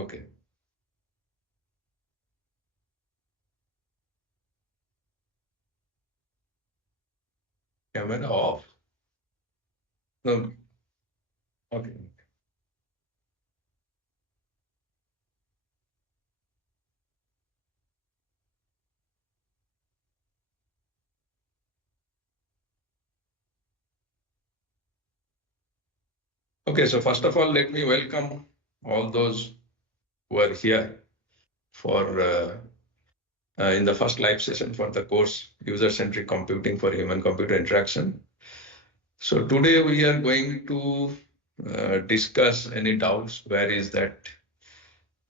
Okay. Camera off. No. Okay. Okay. So first of all, let me welcome all those who are here for in the first live session for the course User-centric Computing for Human-Computer Interaction. So today we are going to discuss any doubts, queries that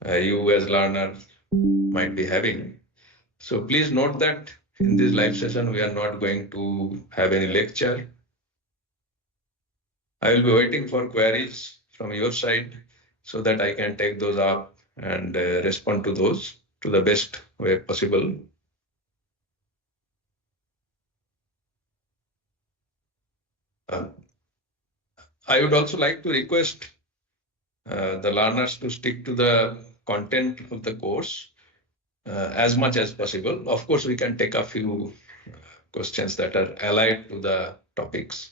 you as learner might be having. So please note that in this live session, we are not going to have any lecture. I will be waiting for queries from your side so that I can take those up and respond to those to the best way possible. I would also like to request the learners to stick to the content of the course as much as possible. Of course, we can take a few questions that are allied to the topics,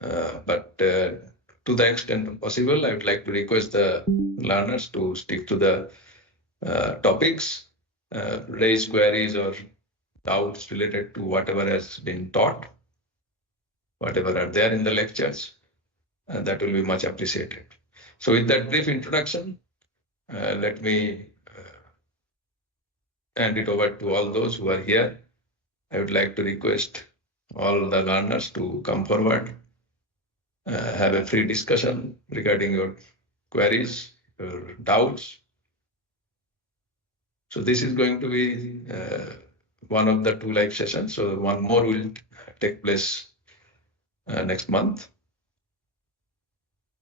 but to the extent possible, I would like to request the learners to stick to the topics, raise queries or doubts related to whatever has been taught, whatever are there in the lectures, and that will be much appreciated. So with that brief introduction, let me hand it over to all those who are here. I would like to request all the learners to come forward, have a free discussion regarding your queries, your doubts. So this is going to be one of the two live sessions. So one more will take place next month.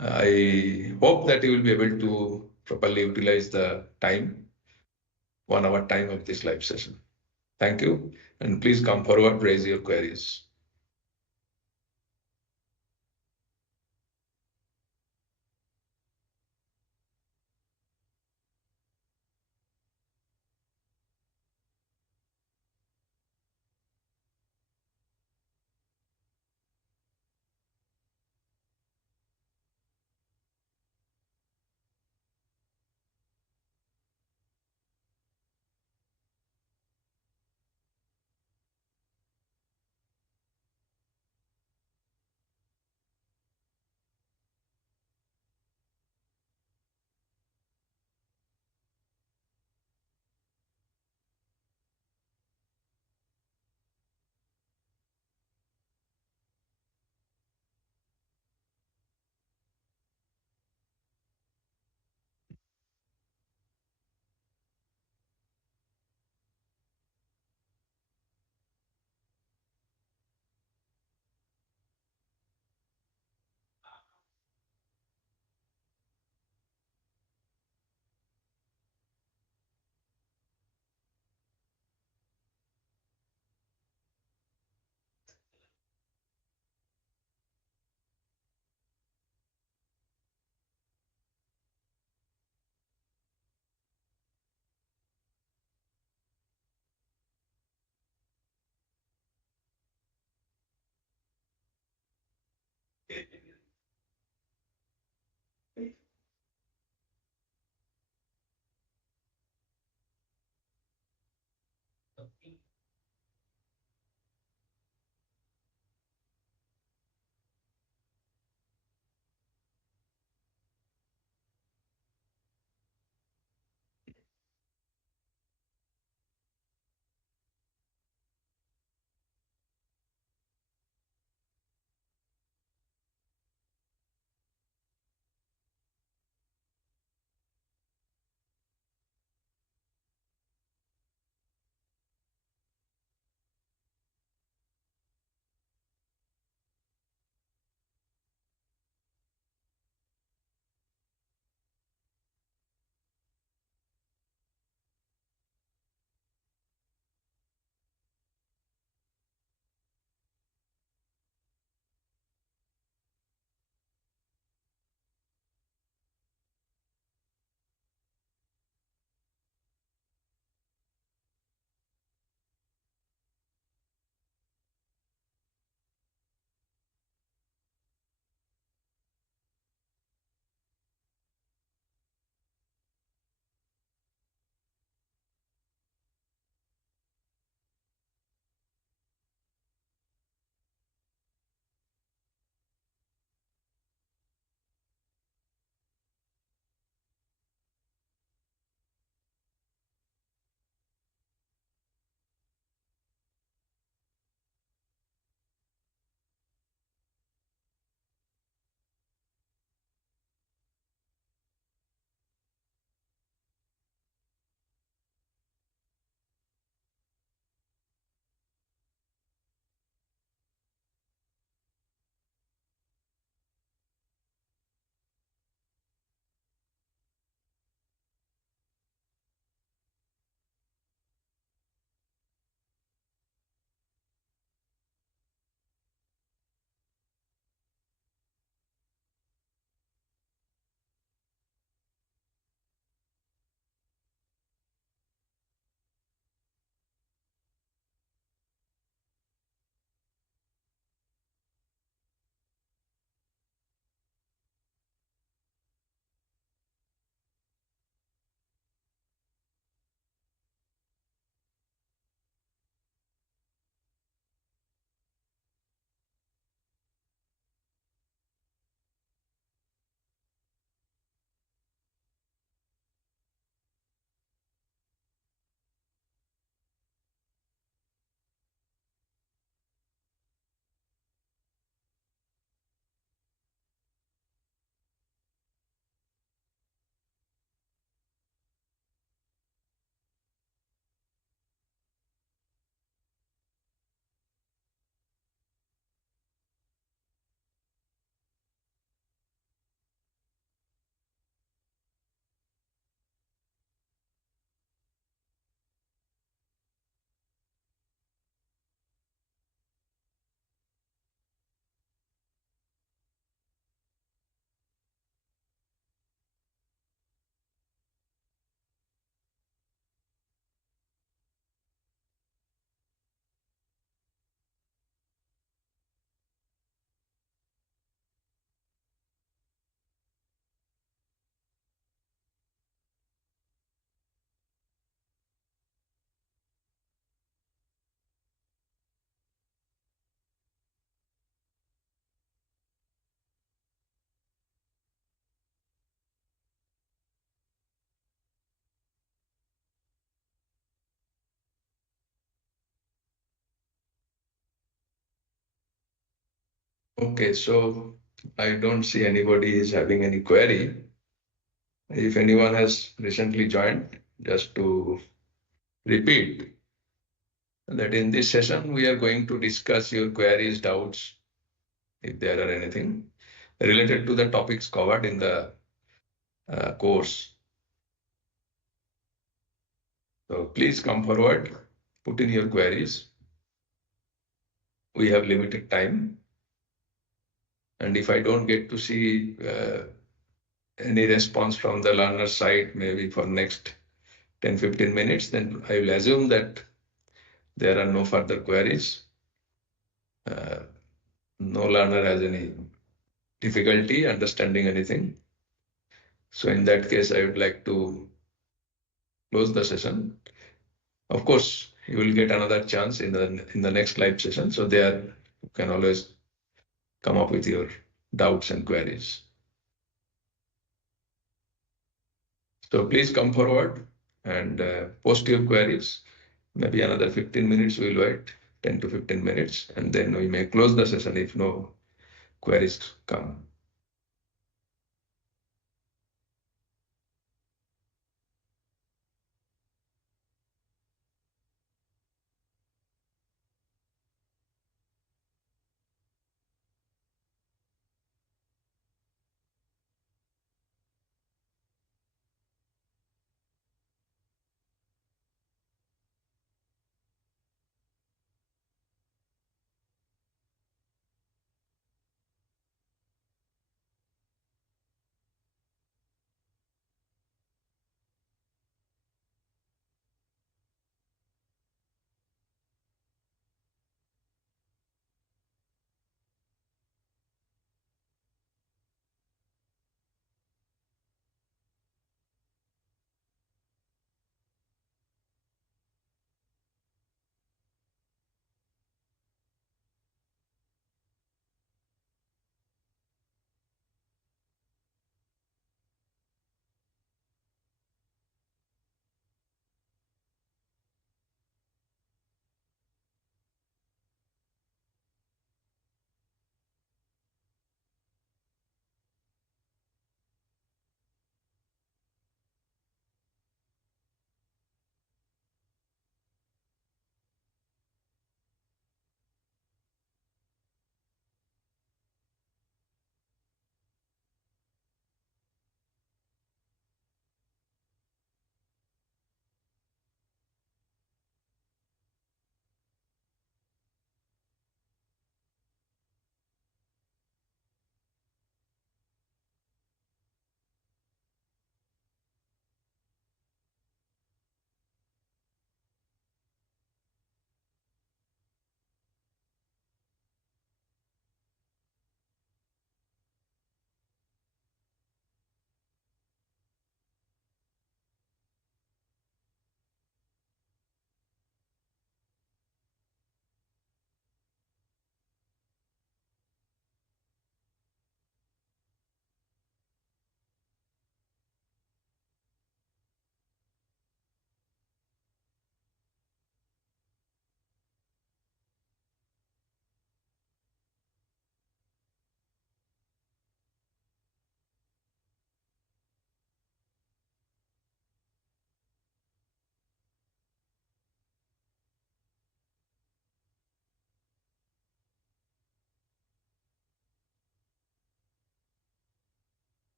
I hope that you will be able to properly utilize the time, 1 hour time of this live session. Thank you. And please come forward, raise your queries. Okay, so I don't see anybody is having any query. If anyone has recently joined, just to repeat that in this session we are going to discuss your queries, doubts, if there are anything related to the topics covered in the course. So please come forward, put in your queries. We have limited time. And if I don't get to see any response from the learner side, maybe for next 10-15 minutes, then I will assume that there are no further queries. No learner has any difficulty understanding anything. So in that case, I would like to close the session. Of course, you will get another chance in the next live session. So there you can always come up with your doubts and queries. So please come forward and post your queries. Maybe another 15 minutes we will wait, 10 to 15 minutes, and then we may close the session if no queries come.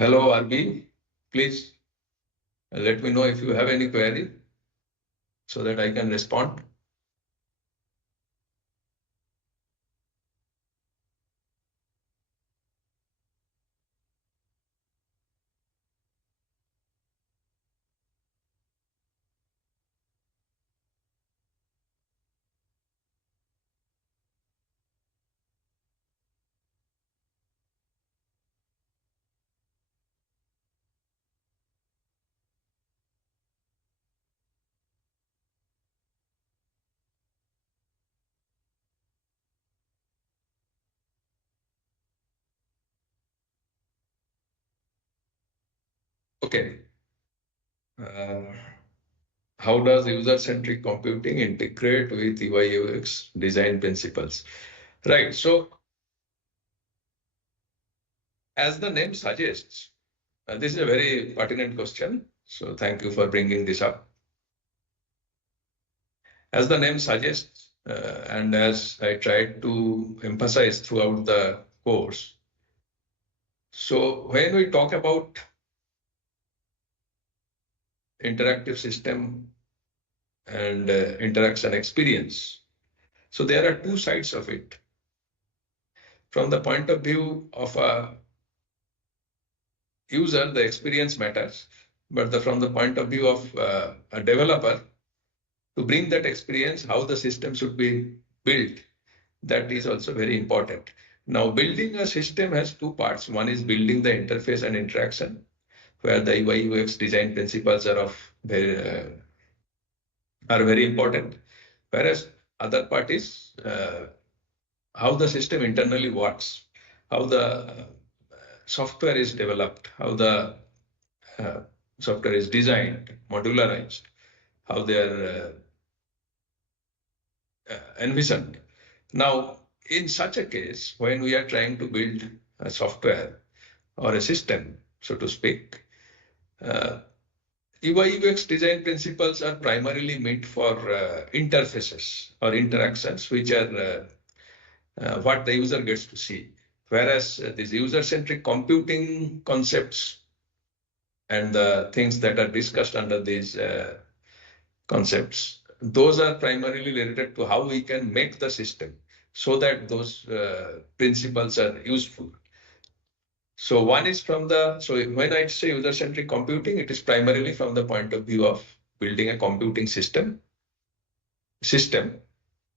Hello, RB. Please let me know if you have any query so that I can respond. Okay. Uh, how does user-centric computing integrate with UI/UX design principles? Right. So, as the name suggests, this is a very pertinent question. So, thank you for bringing this up. As the name suggests, and as I tried to emphasize throughout the course, so when we talk about interactive system and interaction experience, so there are two sides of it. From the point of view of a user, the experience matters, but from the point of view of a developer, to bring that experience, how the system should be built, that is also very important. Now, building a system has two parts. One is building the interface and interaction, where the UI/UX design principles are very important. Whereas other part is how the system internally works, how the software is developed, how the uh, software is designed, modularized, how they are envisioned. Now, in such a case, when we are trying to build a software or a system, so to speak, UI/UX design principles are primarily meant for interfaces or interactions, which are what the user gets to see. Whereas these user-centric computing concepts and the things that are discussed under these concepts, those are primarily related to how we can make the system so that those principles are useful. So one is so when I say user-centric computing, it is primarily from the point of view of building a computing system.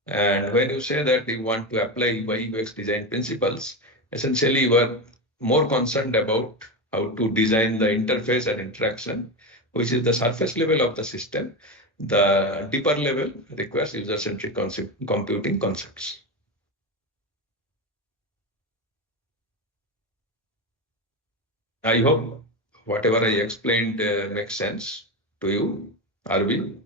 And when you say that you want to apply UI/UX design principles, essentially you are more concerned about how to design the interface and interaction, which is the surface level of the system. The deeper level requires user-centric computing concepts. I hope whatever I explained makes sense to you, Arvi.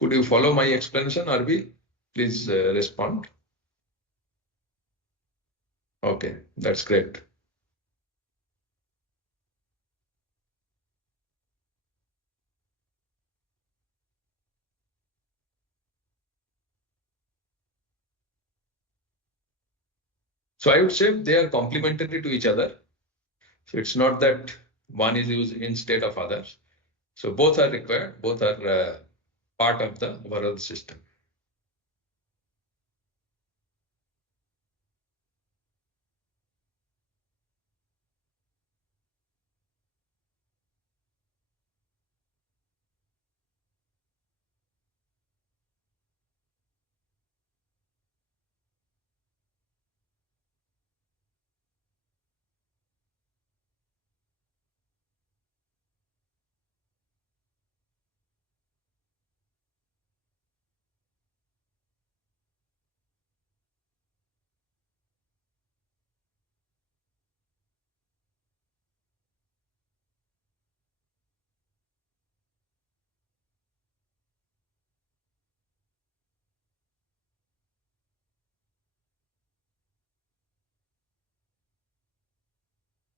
Could you follow my explanation, Arvi? Please respond. Okay, that's great. So I would say they are complementary to each other. So it's not that one is used instead of others. So both are required, both are part of the overall system.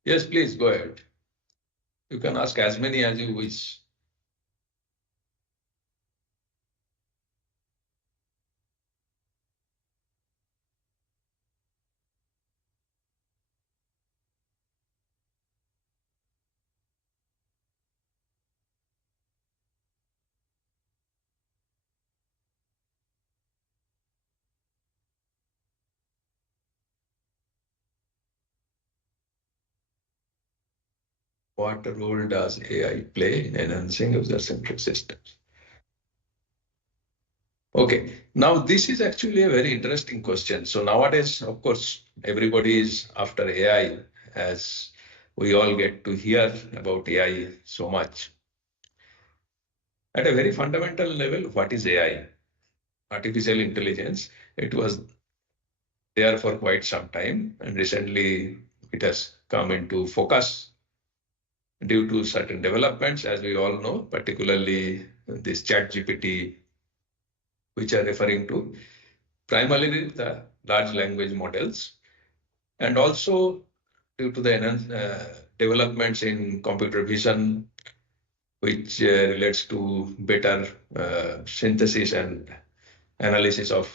Yes, please go ahead. You can ask as many as you wish. What role does AI play in enhancing user-centric systems? Okay, now this is actually a very interesting question. So nowadays, of course, everybody is after AI, as we all get to hear about AI so much. At a very fundamental level, what is AI? Artificial intelligence. It was there for quite some time, and recently it has come into focus due to certain developments, as we all know, particularly this chat GPT, which are referring to primarily the large language models, and also due to the developments in computer vision, which relates to better synthesis and analysis of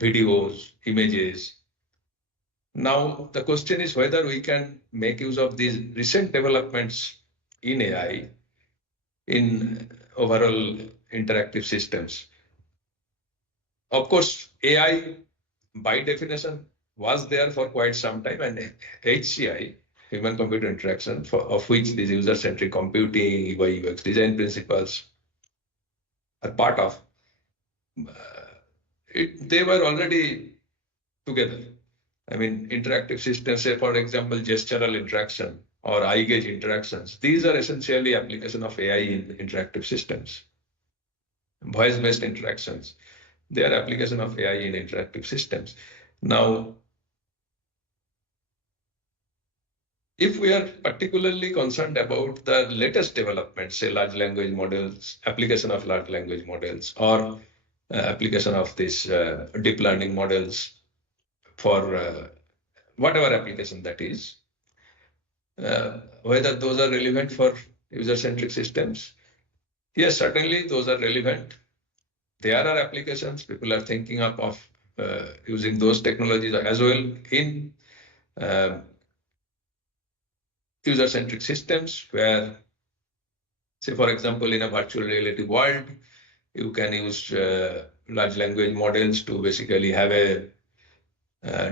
videos, images. Now, the question is whether we can make use of these recent developments in AI in overall interactive systems. Of course, AI by definition was there for quite some time, and HCI, human computer interaction, of which these user-centric computing, UI UX design principles are part of, they were already together. I mean, interactive systems, say for example, gestural interaction or eye gaze interactions, these are essentially application of AI in interactive systems. Voice-based interactions, they are application of AI in interactive systems. Now, if we are particularly concerned about the latest developments, say large language models, application of large language models, or application of these deep learning models for whatever application that is, whether those are relevant for user-centric systems. Yes, certainly those are relevant. There are applications people are thinking of using those technologies as well in user-centric systems where, say, for example, in a virtual reality world, you can use large language models to basically have a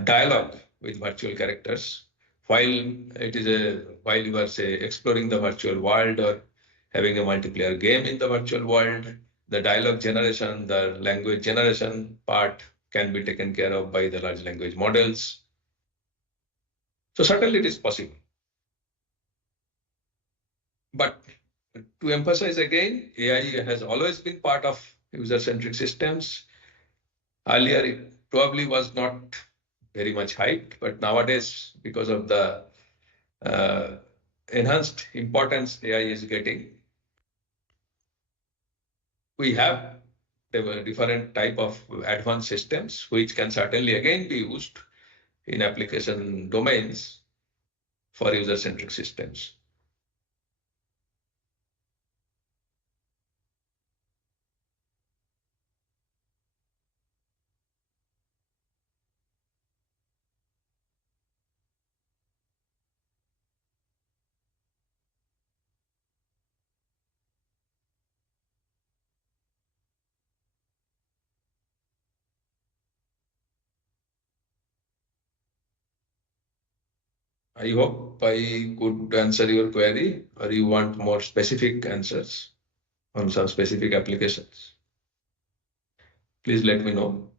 dialogue with virtual characters while you are, say, exploring the virtual world or having a multiplayer game in the virtual world. The dialogue generation, the language generation part can be taken care of by the large language models. So certainly it is possible. But to emphasize again, AI has always been part of user-centric systems. Earlier, it probably was not very much hyped, but nowadays, because of the uh, enhanced importance AI is getting, we have different type of advanced systems, which can certainly again be used in application domains for user-centric systems. I hope I could answer your query, or you want more specific answers on some specific applications. Please let me know.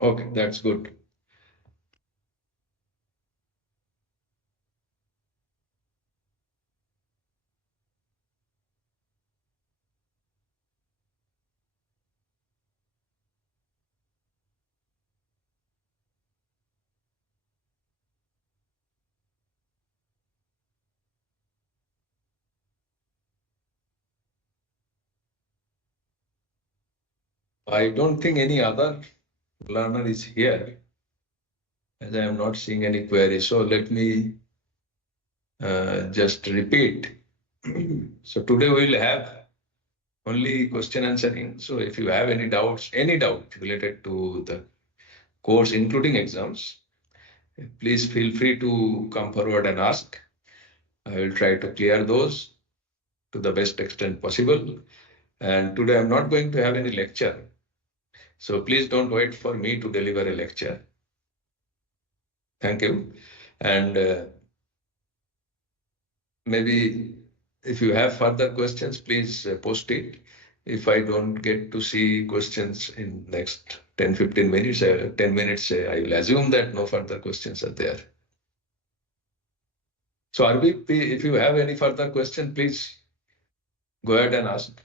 Okay, that's good. I don't think any other learner is here, as I am not seeing any query. So let me just repeat. So today we will have only question answering. So if you have any doubts, any doubt related to the course, including exams, please feel free to come forward and ask. I will try to clear those to the best extent possible. And today I'm not going to have any lecture. So please don't wait for me to deliver a lecture. Thank you. And maybe if you have further questions, please post it. If I don't get to see questions in next 10-15 minutes, 10 minutes, I will assume that no further questions are there. So Arvi, if you have any further question, please go ahead and ask.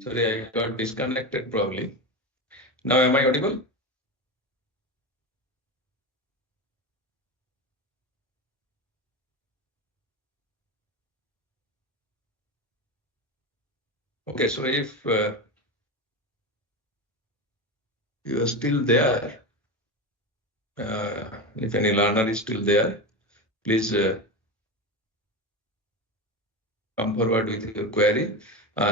Sorry, I got disconnected probably. Now am I audible? Okay, so if you are still there, if any learner is still there, please come forward with your query.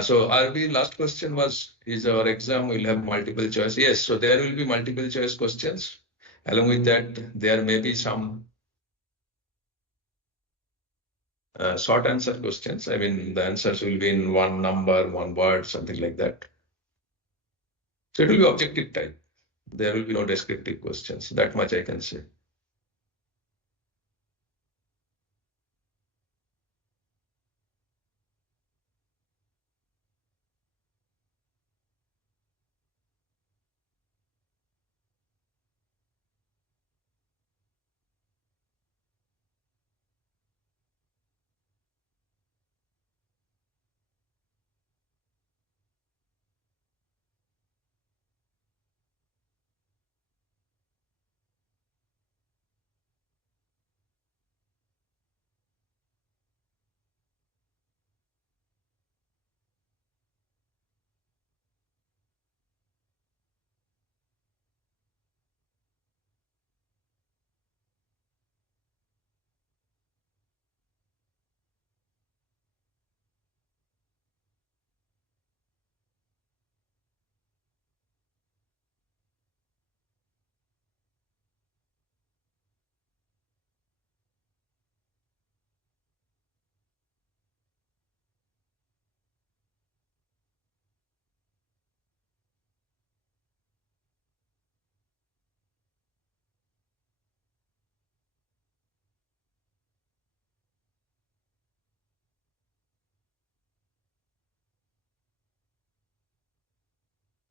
So RB, last question was, is our exam will have multiple choice? Yes, so there will be multiple choice questions. Along with that, there may be some short answer questions. I mean, the answers will be in one number, one word, something like that. So it will be objective type. There will be no descriptive questions. That much I can say.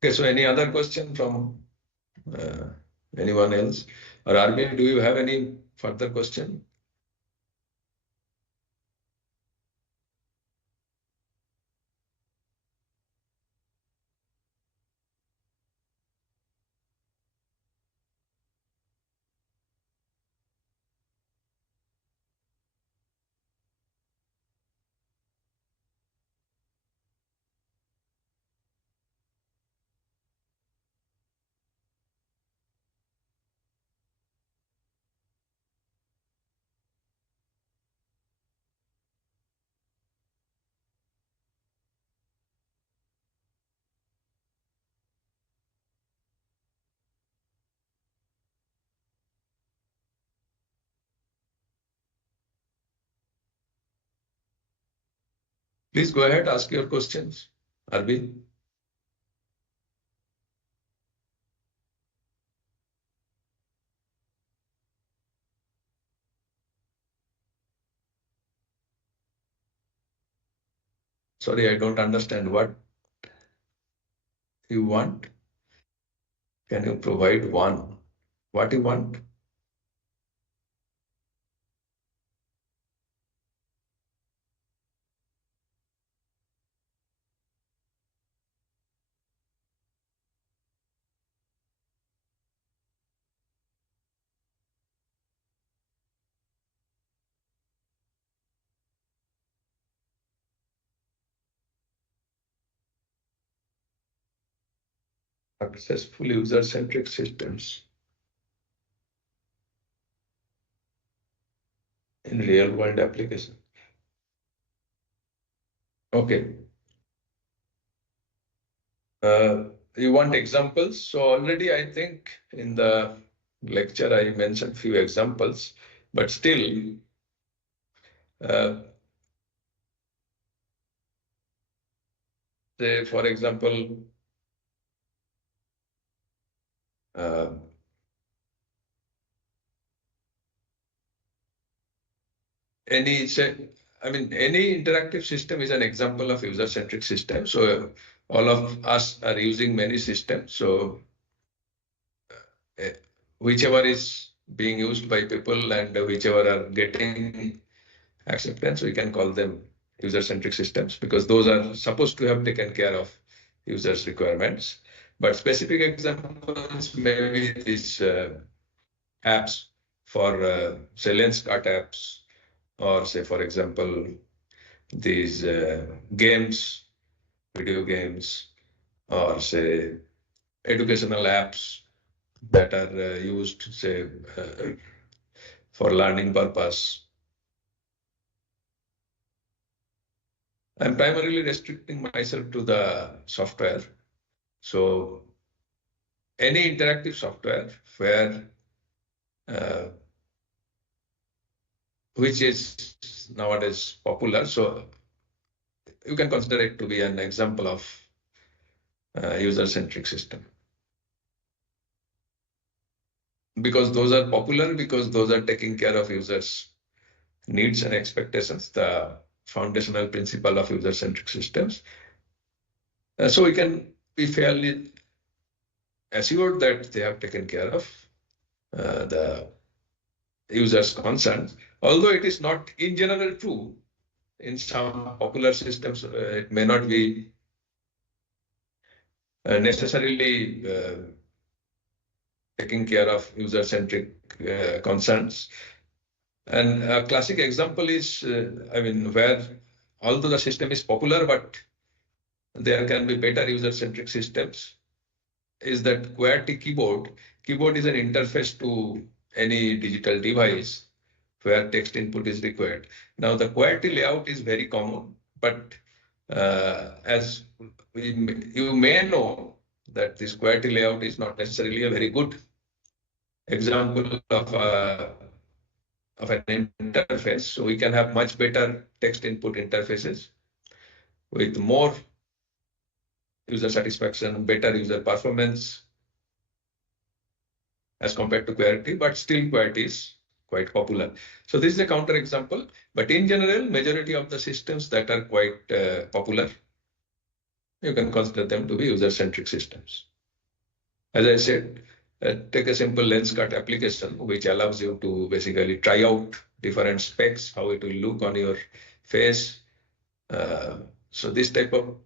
Okay, so any other question from uh, anyone else? Or RB, do you have any further question? Please go ahead, ask your questions. RB? Sorry, I don't understand what you want. Can you provide one? What you want? Successful user-centric systems in real-world application. Okay. You want examples? So already I think in the lecture I mentioned few examples, but still, say for example, uh, any say, I mean, any interactive system is an example of user-centric system. So all of us are using many systems. So uh, whichever is being used by people and whichever are getting acceptance, we can call them user-centric systems because those are supposed to have taken care of users' requirements. But specific examples, maybe these apps for say lens cart apps, or say for example these games, video games, or say educational apps that are used say for learning purpose. I'm primarily restricting myself to the software. So any interactive software where which is nowadays popular. So you can consider it to be an example of user-centric system. Because those are popular, because those are taking care of users' needs and expectations, the foundational principle of user-centric systems. So we can be fairly assured that they have taken care of the users' concerns, although it is not in general true. In some popular systems, it may not be necessarily taking care of user-centric concerns. And a classic example is, where although the system is popular, but there can be better user-centric systems, is that QWERTY keyboard. Keyboard is an interface to any digital device where text input is required. Now, the QWERTY layout is very common, but as you may know that this QWERTY layout is not necessarily a very good example of an interface. So we can have much better text input interfaces with more user satisfaction, better user performance as compared to QWERTY, but still QWERTY is quite popular. So this is a counter example, but in general, majority of the systems that are quite popular, you can consider them to be user-centric systems. As I said, take a simple lens cut application, which allows you to basically try out different specs, how it will look on your face. So this type of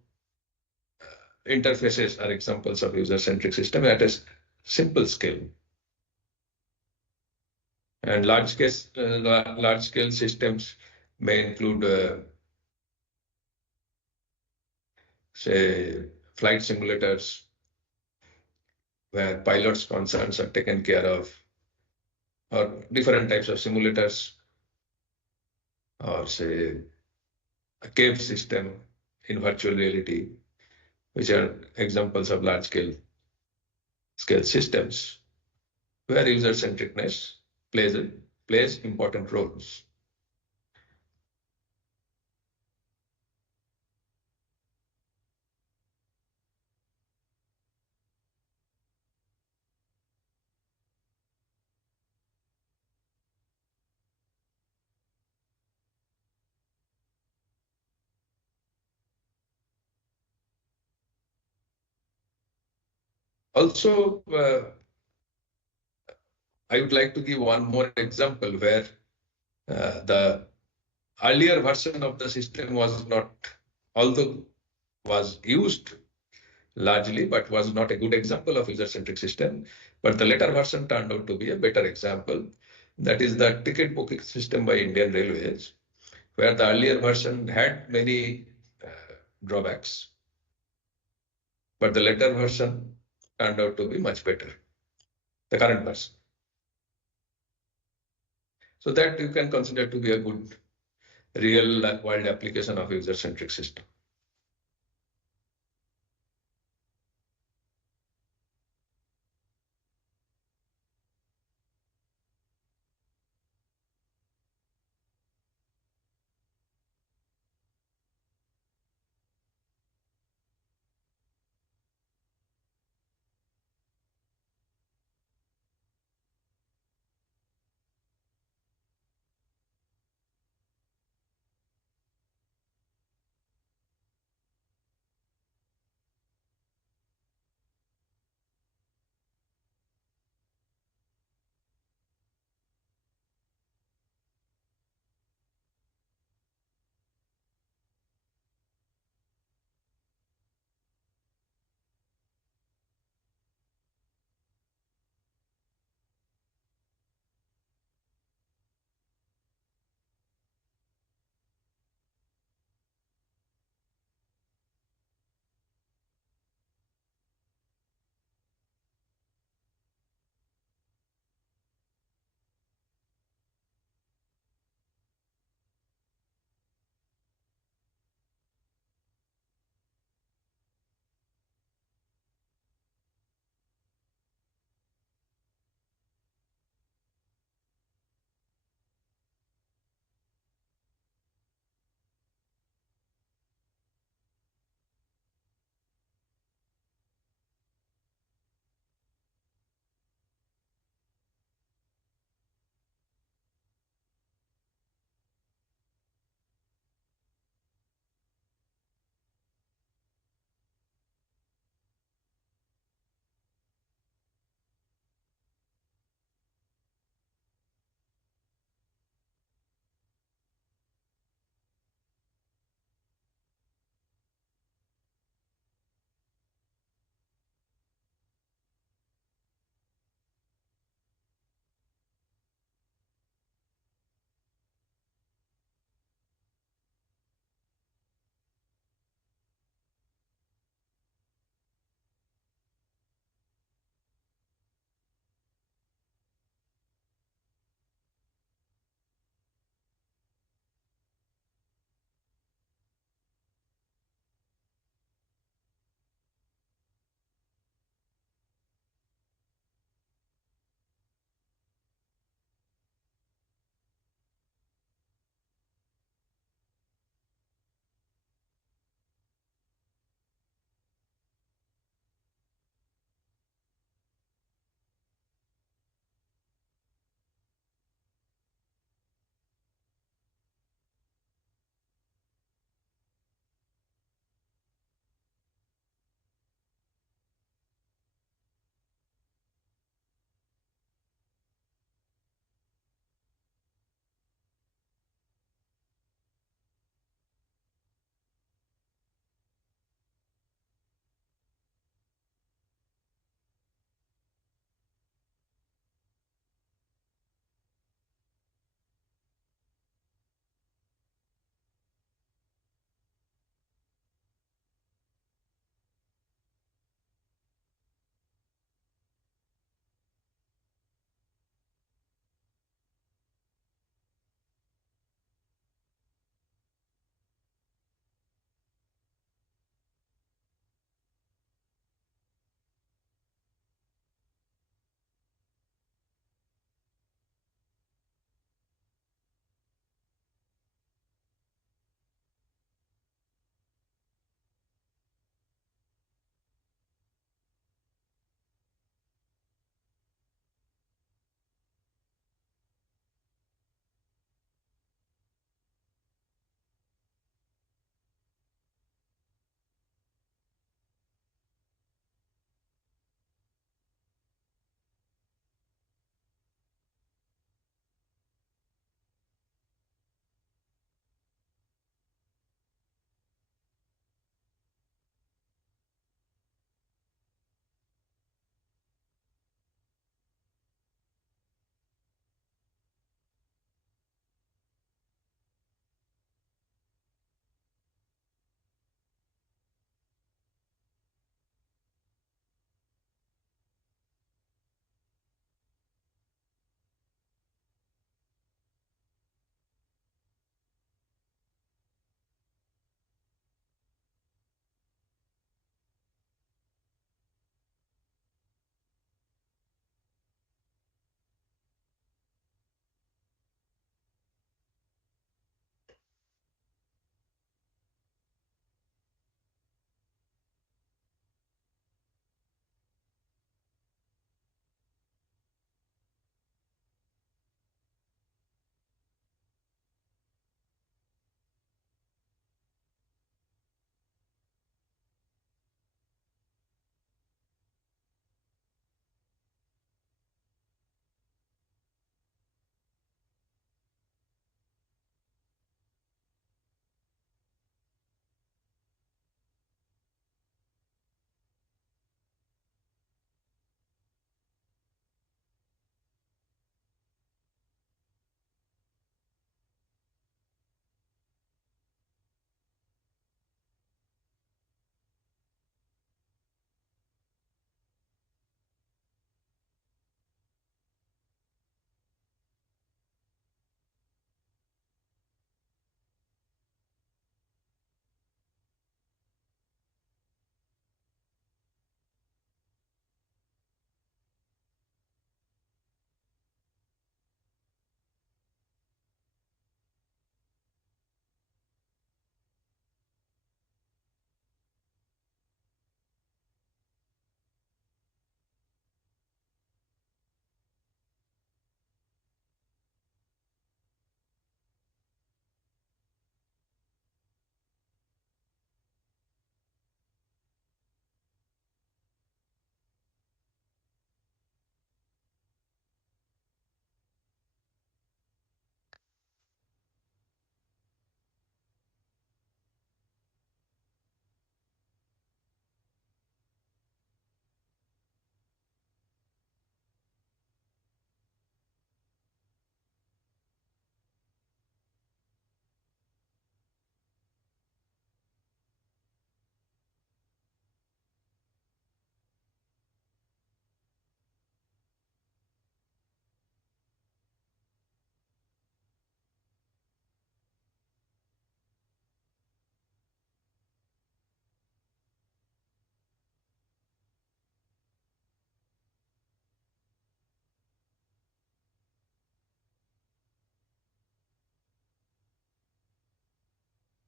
interfaces are examples of user-centric system at a simple scale. And large-scale systems may include, say, flight simulators, where pilots' concerns are taken care of, or different types of simulators, or say a cave system in virtual reality, which are examples of large-scale systems where user-centricness plays important roles. Also, I would like to give one more example where the earlier version of the system was not, although was used largely, but was not a good example of user-centric system. But the later version turned out to be a better example. That is the ticket booking system by Indian Railways, where the earlier version had many drawbacks, but the later version turned out to be much better, the current version. So that you can consider to be a good real world application of user-centric system.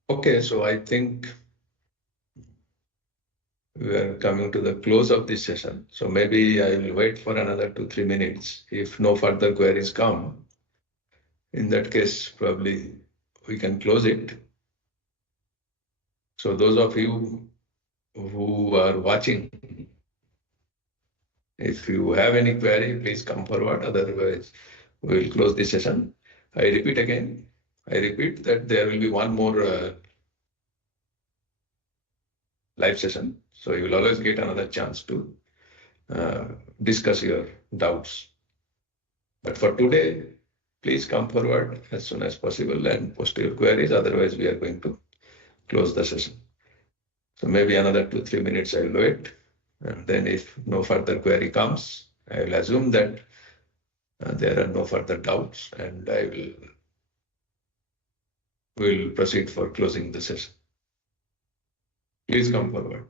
Okay, so I think we are coming to the close of this session. So maybe I will wait for another 2-3 minutes. If no further queries come, in that case, probably we can close it. So those of you who are watching, if you have any query, please come forward. Otherwise, we will close this session. I repeat again. I repeat that there will be one more live session. So you will always get another chance to uh, discuss your doubts. But for today, please come forward as soon as possible and post your queries. Otherwise, we are going to close the session. So maybe another 2-3 minutes I will wait. And then if no further query comes, I will assume that there are no further doubts and I will proceed for closing the session. Please come forward.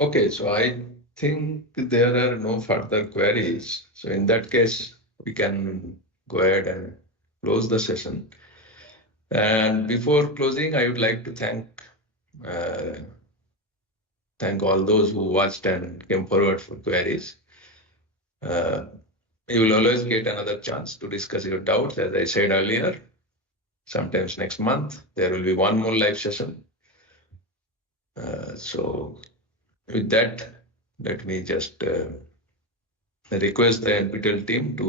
Okay, so I think there are no further queries. So in that case, we can go ahead and close the session. And before closing, I would like to thank thank all those who watched and came forward for queries. You will always get another chance to discuss your doubts. As I said earlier, sometimes next month, there will be one more live session. So with that, let me just request the NPTEL team to